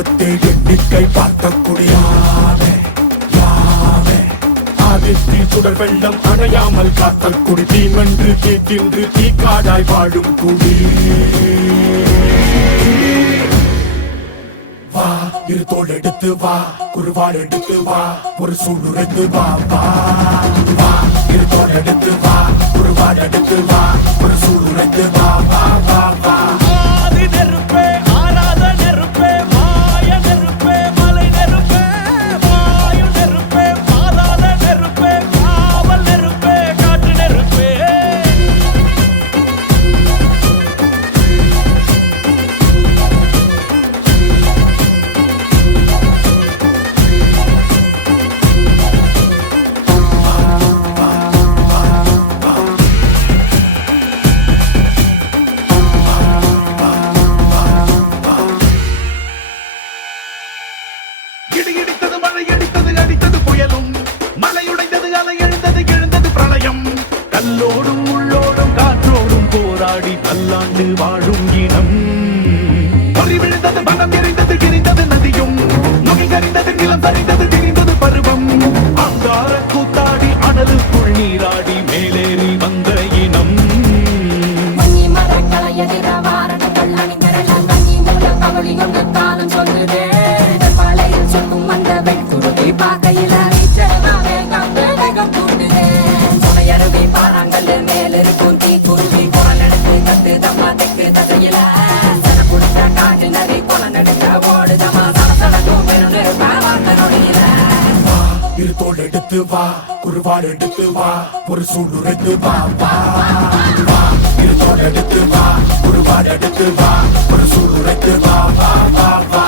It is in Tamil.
உலகத்தை எண்ணிக்கை பார்க்கக்கூடிய ஆதித்தி சுடர் வெள்ளம் அணையாமல் காத்தல் குடி தீமென்று தீத்தின்று தீக்காடாய் வாழும் குடி வா இரு தோள் எடுத்து வா குருவாள் எடுத்து வா ஒரு சூடுரைத்து வா வா வா இரு தோள் எடுத்து வா குருவாள் எடுத்து வா ஒரு சூடுரைத்து வா வா வா வா கல்லோடும் உள்ளோடும் காற்றோடும் போராடி பல்லாண்டு வாழும் இனம் பொறி விழுந்தது மனம் எரிந்தது கிரிந்தது நதியும் நுகை கரிந்தது நிலம் சரிந்தது திரிந்தது பருவம் அங்கார கூத்தாடி அனலுக்குள் நீராடி மேலேறி வந்த இனம் காலம் சொல்லுதே பழையில் சொல்லும் அந்த வெண்குருதி பார்க்கையில் பாறாங்கல்லு மேலிருக்கும் தீ குருவி குரல் எடுத்து கத்து தம்மா தெக்கு தசையில சன குடிச்ச காட்டு நரி குளம் எடுக்க ஓடுதமா சடசடக்கும் பெருநெருப்பாவாக்க நொடியில இரு தோள் எடுத்து வா குருவாள் எடுத்து வா ஒரு சூடுரைத்து வா வா வா இரு தோள் எடுத்து வா குருவாள் எடுத்து வா ஒரு சூடுரைத்து வா வா வா வா